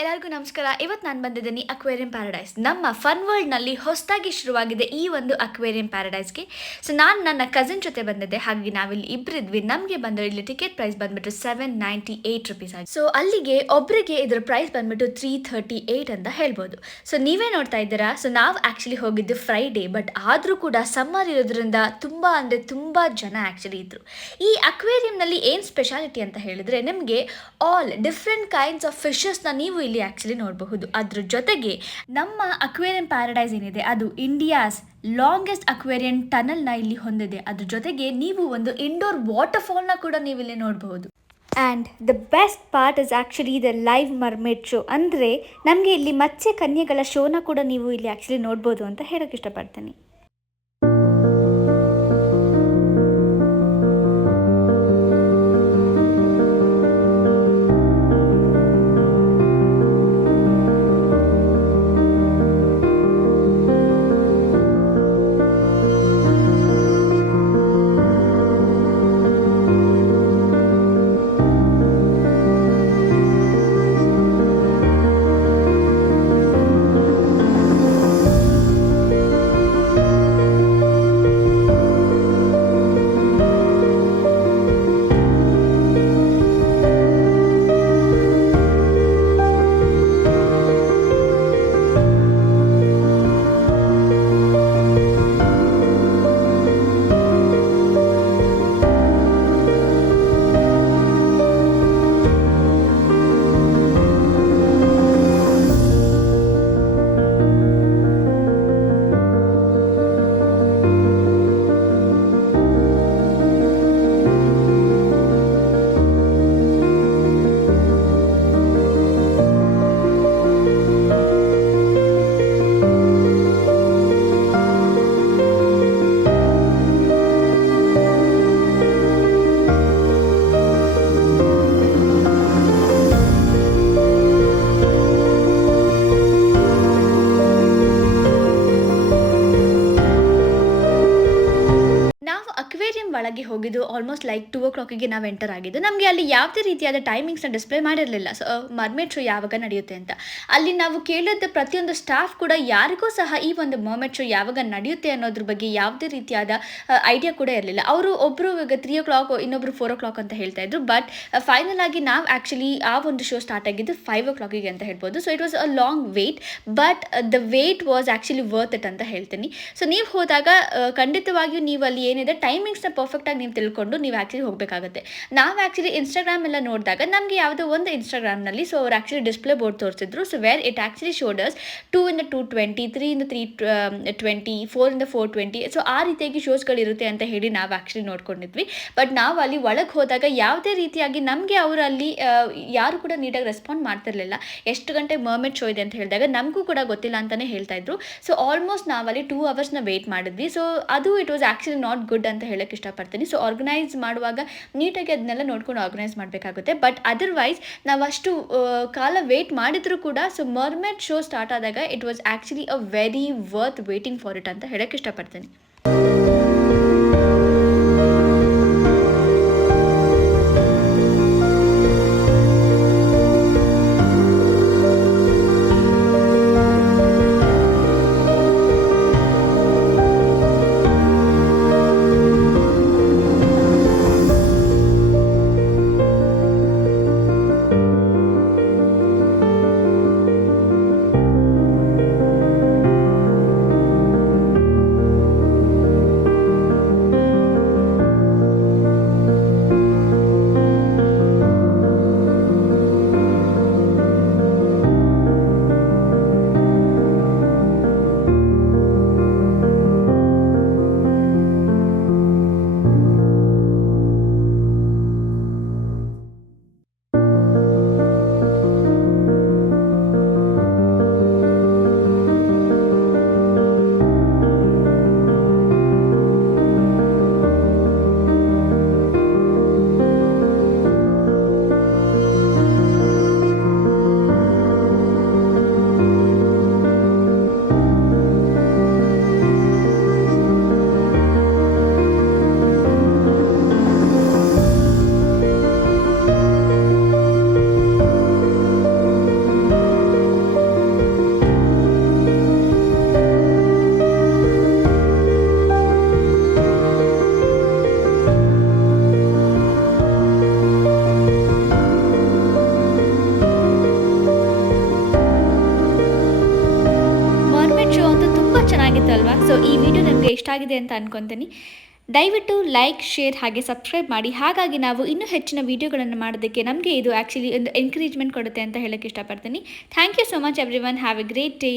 ಎಲ್ಲರಿಗೂ ನಮಸ್ಕಾರ. ಇವತ್ತು ನಾನು ಬಂದಿದ್ದೀನಿ ಅಕ್ವೇರಿಯಂ ಪ್ಯಾರಡೈಸ್. ನಮ್ಮ ಫನ್ ವರ್ಲ್ಡ್ನಲ್ಲಿ ಹೊಸದಾಗಿ ಶುರುವಾಗಿದೆ ಈ ಒಂದು ಅಕ್ವೇರಿಯಂ ಪ್ಯಾರಡೈಸ್ಗೆ. ಸೊ ನಾನು ನನ್ನ ಕಸಿನ್ ಜೊತೆ ಬಂದಿದ್ದೆ, ಹಾಗಾಗಿ ನಾವಿಲ್ಲಿ ಇಬ್ಬರಿದ್ವಿ. ನಮಗೆ ಬಂದರೆ ಇಲ್ಲಿ ಟಿಕೆಟ್ ಪ್ರೈಸ್ ಬಂದ್ಬಿಟ್ಟು ₹798 ಆಗಿ. ಸೊ ಅಲ್ಲಿಗೆ ಒಬ್ಬರಿಗೆ ಇದರ ಪ್ರೈಸ್ ಬಂದ್ಬಿಟ್ಟು $338 ಅಂತ ಹೇಳ್ಬೋದು. ಸೊ ನೀವೇ ನೋಡ್ತಾ ಇದ್ದೀರಾ. ಸೊ ನಾವು ಆ್ಯಕ್ಚುಲಿ ಹೋಗಿದ್ದು ಫ್ರೈಡೇ, ಬಟ್ ಆದರೂ ಕೂಡ ಸಮ್ಮರ್ ಇರೋದ್ರಿಂದ ತುಂಬ ಅಂದರೆ ತುಂಬ ಜನ ಆ್ಯಕ್ಚುಲಿ ಇದ್ದರು. ಈ ಅಕ್ವೇರಿಯಂನಲ್ಲಿ ಏನು ಸ್ಪೆಷಾಲಿಟಿ ಅಂತ ಹೇಳಿದರೆ, ನಿಮಗೆ ಆಲ್ ಡಿಫ್ರೆಂಟ್ ಕೈಂಡ್ಸ್ ಆಫ್ ಫಿಶಸ್ನ ನೀವು ಇಲ್ಲಿ ಆ್ಯಕ್ಚುಲಿ ನೋಡಬಹುದು. ಅದ್ರ ಜೊತೆಗೆ ನಮ್ಮ ಅಕ್ವೇರಿಯಂ ಪ್ಯಾರಡೈಸ್ ಏನಿದೆ ಅದು ಇಂಡಿಯಾಸ್ ಲಾಂಗೆಸ್ಟ್ ಅಕ್ವೇರಿಯಂ ಟನಲ್ನ ಇಲ್ಲಿ ಹೊಂದಿದೆ. ಅದ್ರ ಜೊತೆಗೆ ನೀವು ಒಂದು ಇಂಡೋರ್ ವಾಟರ್ಫಾಲ್ನ ಕೂಡ ನೀವು ಇಲ್ಲಿ ನೋಡಬಹುದು. And the best part is actually the live mermaid show. ಅಂದರೆ ನಮಗೆ ಇಲ್ಲಿ ಮತ್ಸ್ಯ ಕನ್ಯೆಗಳ ಶೋನ ಕೂಡ ನೀವು ಇಲ್ಲಿ ಆ್ಯಕ್ಚುಲಿ ನೋಡ್ಬೋದು ಅಂತ ಹೇಳೋಕ್ಕೆ ಇಷ್ಟಪಡ್ತೀನಿ. ಒಳಗೆ ಹೋಗಿದ್ದು ಆಲ್ಮೋಸ್ಟ್ ಲೈಕ್ 2 ನಾವು ಎಂಟರ್ ಆಗಿದ್ದು. ನಮಗೆ ಅಲ್ಲಿ ಯಾವುದೇ ರೀತಿಯಾದ ಟೈಮಿಂಗ್ಸ್ನ ಡಿಸ್ಪ್ಲೇ ಮಾಡಿರಲಿಲ್ಲ. ಸೊ ಮರ್ಮೇಡ್ ಶೋ ಯಾವಾಗ ನಡೆಯುತ್ತೆ ಅಂತ. ಅಲ್ಲಿ ನಾವು ಕೇಳಿದ ಪ್ರತಿಯೊಂದು ಸ್ಟಾಫ್ ಕೂಡ ಯಾರಿಗೂ ಸಹ ಈ ಒಂದು ಮರ್ಮೇಡ್ ಶೋ ಯಾವಾಗ ನಡೆಯುತ್ತೆ ಅನ್ನೋದ್ರ ಬಗ್ಗೆ ಯಾವುದೇ ರೀತಿಯಾದ ಐಡಿಯಾ ಕೂಡ ಇರಲಿಲ್ಲ. ಅವರು ಒಬ್ಬರು ಈಗ 3 ಇನ್ನೊಬ್ರು 4 ಅಂತ ಹೇಳ್ತಾ ಇದ್ರು. ಬಟ್ ಫೈನಲ್ ಆಗಿ ನಾವು ಆ್ಯಕ್ಚುಲಿ ಆ ಒಂದು ಶೋ ಸ್ಟಾರ್ಟ್ ಆಗಿದ್ದು 5 ಅಂತ ಹೇಳ್ಬೋದು. So it was a long wait, but the wait was actually worth it ಅಂತ ಹೇಳ್ತೀನಿ. ಸೊ ನೀವು ಹೋದಾಗ ಖಂಡಿತವಾಗಿಯೂ ನೀವು ಅಲ್ಲಿ ಏನಿದೆ ಟೈಮಿಂಗ್ಸ್ನ ಪರ್ಫೆಕ್ಟಾಗಿ ನೀವು ತಿಳ್ಕೊಂಡು ನೀವು ಆ್ಯಕ್ಚುಲಿ ಹೋಗಬೇಕಾಗುತ್ತೆ. ನಾವು ಆ್ಯಕ್ಚುಲಿ ಇನ್ಸ್ಟಾಗ್ರಾಮ್ ಎಲ್ಲ ನೋಡಿದಾಗ ನಮಗೆ ಯಾವುದೋ ಒಂದು ಇನ್ಸ್ಟಾಗ್ರಾಮ್ನಲ್ಲಿ ಸೊ ಅವ್ರು ಆ್ಯಕ್ಚುಲಿ ಡಿಸ್ಪ್ಲೇ ಬೋರ್ಡ್ ತೋರಿಸಿದ್ರು. ಸೊ ವೇರ್ ಇಟ್ ಆ್ಯಕ್ಚುಲಿ ಶೋಡಸ್ 2 3 320 4 420. ಸೊ ಆ ರೀತಿಯಾಗಿ ಶೋಸ್ಗಳಿರುತ್ತೆ ಅಂತ ಹೇಳಿ ನಾವು ಆ್ಯಕ್ಚುಲಿ ನೋಡ್ಕೊಂಡಿದ್ವಿ. ಬಟ್ ನಾವು ಅಲ್ಲಿ ಒಳಗೆ ಹೋದಾಗ ಯಾವುದೇ ರೀತಿಯಾಗಿ ನಮಗೆ ಅವರು ಅಲ್ಲಿ ಯಾರು ಕೂಡ ನೀಟಾಗಿ ರೆಸ್ಪಾಂಡ್ ಮಾಡ್ತಿರ್ಲಿಲ್ಲ. ಎಷ್ಟು ಗಂಟೆ ಮರ್ಮೇಡ್ ಶೋ ಇದೆ ಅಂತ ಹೇಳಿದಾಗ ನಮಗೂ ಕೂಡ ಗೊತ್ತಿಲ್ಲ ಅಂತಲೇ ಹೇಳ್ತಾ ಇದ್ರು. ಸೊ ಆಲ್ಮೋಸ್ಟ್ ನಾವಲ್ಲಿ 2 ಅವರ್ಸ್ನ ವೆಯ್ಟ್ ಮಾಡಿದ್ವಿ. ಸೊ ಅದು it was actually not good ಅಂತ ಹೇಳೋಕ್ಕೆ ಇಷ್ಟಪಡ್ತೀನಿ. ಸೊ ಆರ್ಗನೈಸ್ ಮಾಡುವಾಗ ನೀಟಾಗಿ ಅದನ್ನೆಲ್ಲ ನೋಡ್ಕೊಂಡು ಆರ್ಗನೈಸ್ ಮಾಡಬೇಕಾಗುತ್ತೆ. ಬಟ್ ಅದರ್ವೈಸ್ ನಾವು ಅಷ್ಟು ಕಾಲ ವೇಟ್ ಮಾಡಿದರೂ ಕೂಡ ಸೊ ಮರ್ಮೇಡ್ ಶೋ ಸ್ಟಾರ್ಟ್ ಆದಾಗ it was actually a very worth waiting for it ಅಂತ ಹೇಳೋಕ್ಕೆ ಇಷ್ಟಪಡ್ತೀನಿ. ಅಲ್ವಾ? ಸೊ ಈ ವಿಡಿಯೋ ನಿಮಗೆ ಇಷ್ಟ ಆಗಿದೆ ಅಂತ ಅನ್ಕೊತೀನಿ. ದಯವಿಟ್ಟು ಲೈಕ್, ಶೇರ್ ಹಾಗೆ ಸಬ್ಸ್ಕ್ರೈಬ್ ಮಾಡಿ. ಹಾಗಾಗಿ ನಾವು ಇನ್ನೂ ಹೆಚ್ಚಿನ ವೀಡಿಯೋಗಳನ್ನು ಮಾಡೋದಕ್ಕೆ ನಮಗೆ ಇದು ಆ್ಯಕ್ಚುಲಿ ಒಂದು ಎನ್ಕರೇಜ್ಮೆಂಟ್ ಕೊಡುತ್ತೆ ಅಂತ ಹೇಳೋಕ್ಕೆ ಇಷ್ಟಪಡ್ತೀನಿ. Thank you so much everyone. Have a great day.